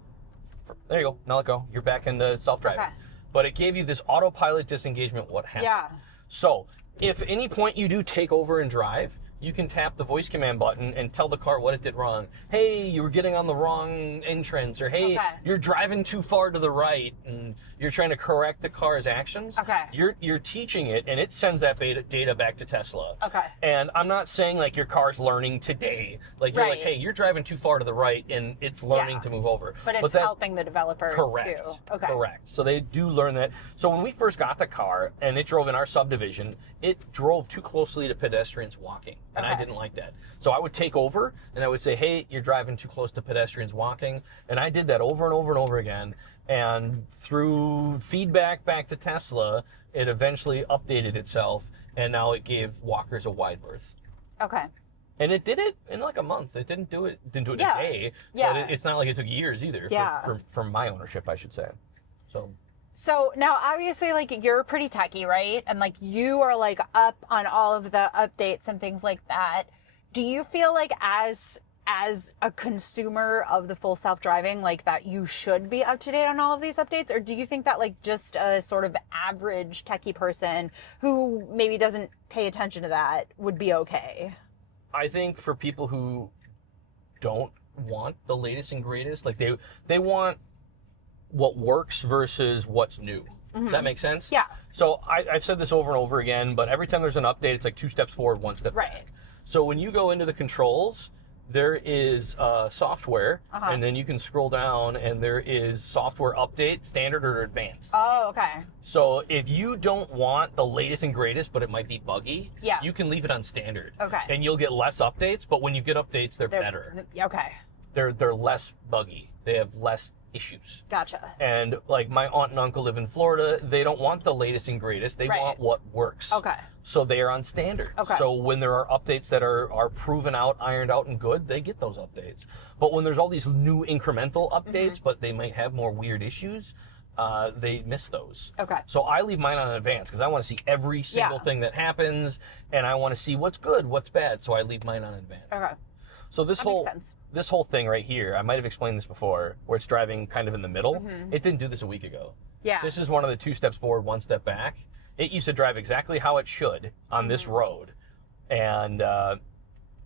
There you go. Now let go. You're back in the self-driving. Okay. But it gave you this autopilot disengagement, what happened. Yeah. So if at any point you do take over and drive, you can tap the voice command button and tell the car what it did wrong. Hey, you were getting on the wrong entrance, or hey, you're driving too far to the right, and you're trying to correct the car's actions. Okay. You're teaching it, and it sends that data back to Tesla. Okay. And I'm not saying like your car's learning today. Like you're like, hey, you're driving too far to the right, and it's learning to move over. But it's helping the developers correct, too. Okay. Correct. So they do learn that. So when we first got the car and it drove in our subdivision, it drove too closely to pedestrians walking. And I didn't like that. So I would take over and I would say, hey, you're driving too close to pedestrians walking. And I did that over and over and over again. And through feedback back to Tesla, it eventually updated itself. And now it gave walkers a wide berth. Okay. And it did it in like a month. It didn't do it in a day. Yeah. But it's not like it took years either. Yeah. From my ownership, I should say. So now obviously like you're pretty techie, right? And like you are like up on all of the updates and things like that. Do you feel like as a consumer of the full self-driving, like that you should be up to date on all of these updates? Or do you think that like just a sort of average techie person who maybe doesn't pay attention to that would be okay? I think for people who don't want the latest and greatest, like they want what works versus what's new. Does that make sense? Yeah. So I've said this over and over again, but every time there's an update, it's like 2 steps forward, 1 step back. So when you go into the controls, there is software, and then you can scroll down, and there is software update, standard or advanced. Oh, okay. So if you don't want the latest and greatest, but it might be buggy, you can leave it on standard. Okay. And you'll get less updates, but when you get updates, they're better. Okay. They're less buggy. They have less issues. Gotcha. And like my aunt and uncle live in Florida, they don't want the latest and greatest. They want what works. Okay. So they are on standard. Okay. So when there are updates that are proven out, ironed out, and good, they get those updates. But when there's all these new incremental updates, but they might have more weird issues, they miss those. Okay. So I leave mine on advanced because I want to see every single thing that happens, and I want to see what's good, what's bad. So I leave mine on advanced. Okay. So this whole thing right here, I might have explained this before, where it's driving kind of in the middle. It didn't do this a week ago. Yeah. This is one of the 2 steps forward, 1 step back. It used to drive exactly how it should on this road, and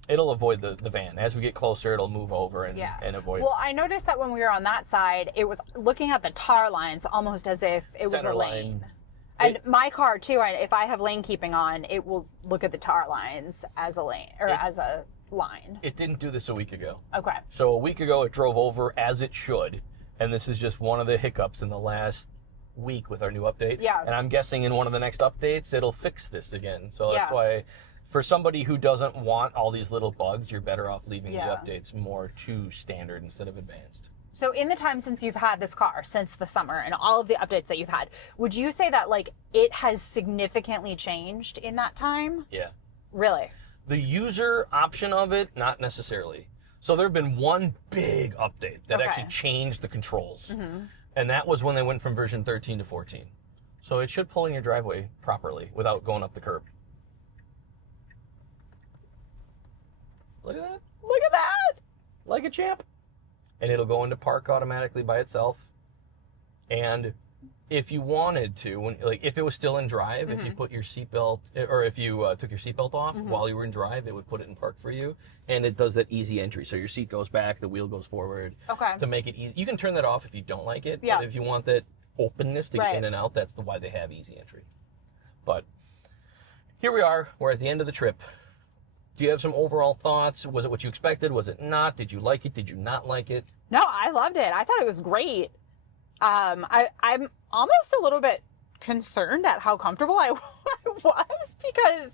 it'll avoid the van. As we get closer, it'll move over and avoid. Well, I noticed that when we were on that side, it was looking at the tar lines almost as if it was Center a lane. And my car too, if I have lane keeping on, it will look at the tar lines as a lane or as a line. It didn't do this a week ago. Okay. So a week ago, it drove over as it should, and this is just one of the hiccups in the last week with our new update. Yeah. And I'm guessing in one of the next updates, it'll fix this again. So that's why, for somebody who doesn't want all these little bugs, you're better off leaving the updates more to standard instead of advanced. So in the time since you've had this car, since the summer, and all of the updates that you've had, would you say that like it has significantly changed in that time? Yeah. Really? The user option of it, not necessarily. So there have been one big update that actually changed the controls. And that was when they went from version 13 to 14. So it should pull in your driveway properly without going up the curb. Look at that. Look at that. Like a champ. And it'll go into park automatically by itself. And if you wanted to, if it was still in drive, if you put your seatbelt, or if you took your seatbelt off while you were in drive, it would put it in park for you. And it does that easy entry. So your seat goes back, the wheel goes forward. Okay. To make it easy. You can turn that off if you don't like it. Yeah. But if you want that openness to get in and out, that's why they have easy entry. But here we are. We're at the end of the trip. Do you have some overall thoughts? Was it what you expected? Was it not? Did you like it? Did you not like it? No, I loved it. I thought it was great. I'm almost a little bit concerned at how comfortable I was because,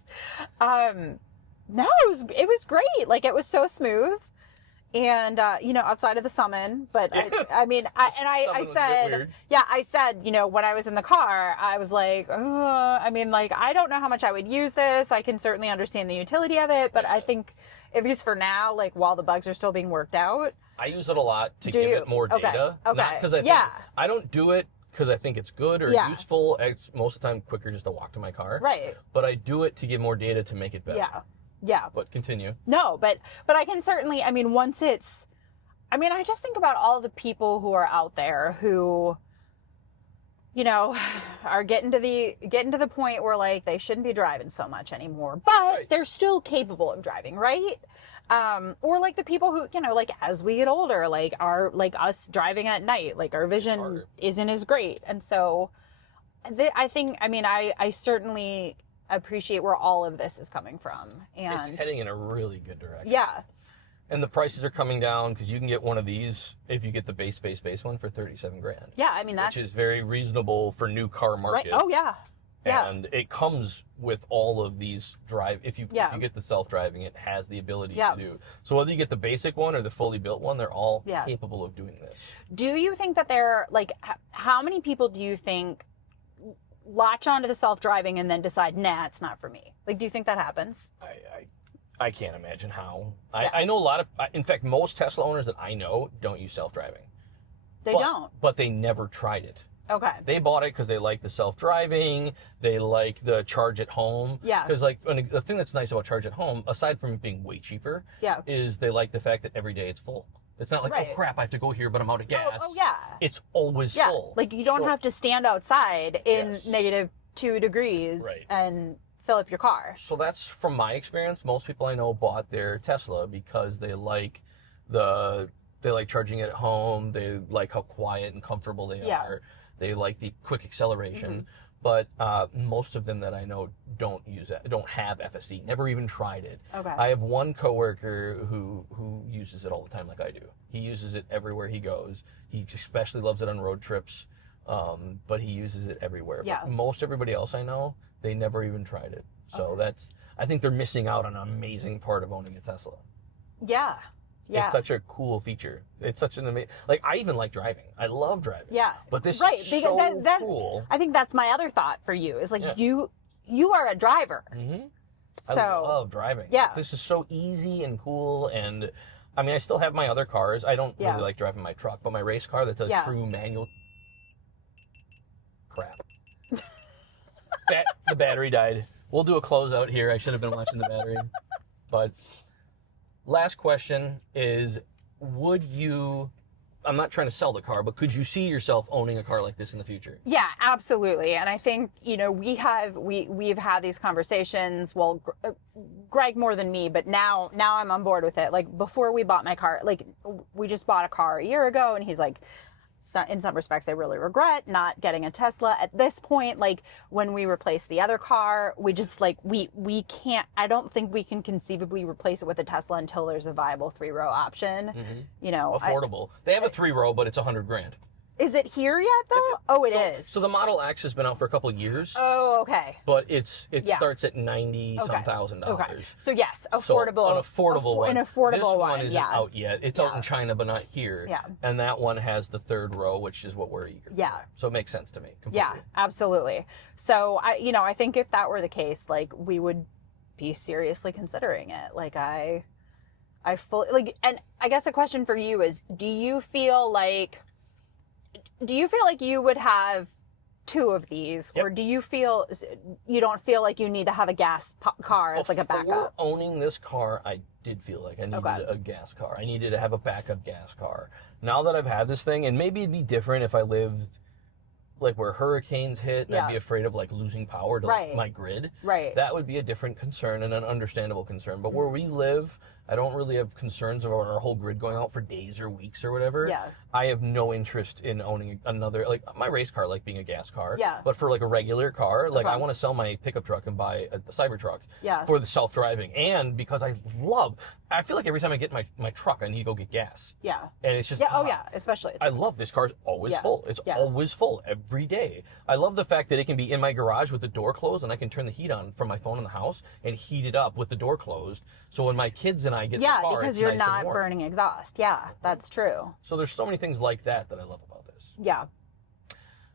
no, it was great. Like it was so smooth and, outside of the summon, but I said, when I was in the car, I was like, I don't know how much I would use this. I can certainly understand the utility of it, but I think at least for now, like while the bugs are still being worked out, I use it a lot to give it more data. Okay. Not because I don't do it because I think it's good or useful. It's most of the time quicker just to walk to my car. Right. But I do it to give more data to make it better. Yeah. Yeah. But continue. No, but I can certainly, I mean, once it's, I mean, I just think about all the people who are out there who, you know, are getting to the point where like they shouldn't be driving so much anymore, but they're still capable of driving, right? Or like the people who, you know, like as we get older, like are like us driving at night, like our vision isn't as great. And so I think, I mean, I certainly appreciate where all of this is coming from. And it's heading in a really good direction. Yeah. And the prices are coming down because you can get one of these if you get the base one for $37,000. Yeah, I mean that's which is very reasonable for new car market. Right. Oh yeah. Yeah. And it comes with all of these if you get the self-driving, it has the ability to do. So whether you get the basic one or the fully built one, they're all capable of doing this. Do you think that they're like, how many people do you think latch onto the self-driving and then decide, nah, it's not for me? Like, do you think that happens? I can't imagine how. I know a lot of, in fact, most Tesla owners that I know don't use self-driving. They don't? But they never tried it. Okay. They bought it because they like the self-driving, they like the charge at home. Yeah. Because like the thing that's nice about charge at home, aside from it being way cheaper, is they like the fact that every day it's full. It's not like, oh crap, I have to go here, but I'm out of gas. Oh yeah. It's always full. Like you don't have to stand outside in -2 degrees and fill up your car. So that's from my experience. Most people I know bought their Tesla because they like charging it at home. They like how quiet and comfortable they are. They like the quick acceleration. But most of them that I know don't have FSD. Never even tried it. Okay. I have one coworker who uses it all the time, like I do. He uses it everywhere he goes. He especially loves it on road trips. But he uses it everywhere. Yeah. But most everybody else I know, they never even tried it. So I think they're missing out on an amazing part of owning a Tesla. Yeah. Yeah. It's such a cool feature. It's such an amazing, like I even like driving. I love driving. Yeah. But this is so cool. I think that's my other thought for you is like you are a driver. Mm-hmm. So I love driving. Yeah. This is so easy and cool. And I mean, I still have my other cars. I don't really like driving my truck, but my race car that's a true manual. Crap. The battery died. We'll do a closeout here. I should have been watching the battery. But last question is, would you, I'm not trying to sell the car, but could you see yourself owning a car like this in the future? Yeah, absolutely. And I think, you know, we've had these conversations, well, Greg more than me, but now I'm on board with it. Like before we bought my car, like we just bought a car a year ago and he's like, in some respects, I really regret not getting a Tesla. At this point, like when we replaced the other car, we just like, we can't, I don't think we can conceivably replace it with a Tesla until there's a viable 3-row option. You know, affordable. They have a 3-row, but it's $100,000. Is it here yet though? Oh, it is. So the Model X has been out for a couple of years. Oh, okay. But it starts at $90,000. Okay. So yes, affordable. So an affordable one. An affordable one isn't out yet. It's out in China, but not here. Yeah. And that one has the 3rd row, which is what we're eager for. So it makes sense to me. Completely. Yeah, absolutely. So I think if that were the case, like we would be seriously considering it. Like I fully like, and I guess a question for you is, do you feel like you would have 2 of these, or do you feel you don't feel like you need to have a gas car as like a backup? Before owning this car, I did feel like I needed a gas car. I needed to have a backup gas car. Now that I've had this thing, and maybe it'd be different if I lived like where hurricanes hit, and I'd be afraid of like losing power to like, my grid. Right. That would be a different concern and an understandable concern. But where we live, I don't really have concerns about our whole grid going out for days or weeks or whatever. Yeah. I have no interest in owning another, like my race car, like being a gas car. Yeah. But for like a regular car, like I want to sell my pickup truck and buy a Cybertruck. Yeah. For the self-driving. And because I feel like every time I get my truck, I need to go get gas. Yeah. And it's just, especially. I love this car's always full. It's always full every day. I love the fact that it can be in my garage with the door closed and I can turn the heat on from my phone in the house and heat it up with the door closed. So when my kids and I get in the car, because it's you're nice not and warm. burning exhaust. Yeah, that's true. So there's so many things like that I love about this. Yeah.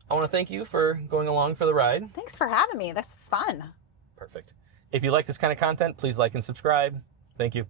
I want to thank you for going along for the ride. Thanks for having me. This was fun. Perfect. If you like this kind of content, please like and subscribe. Thank you.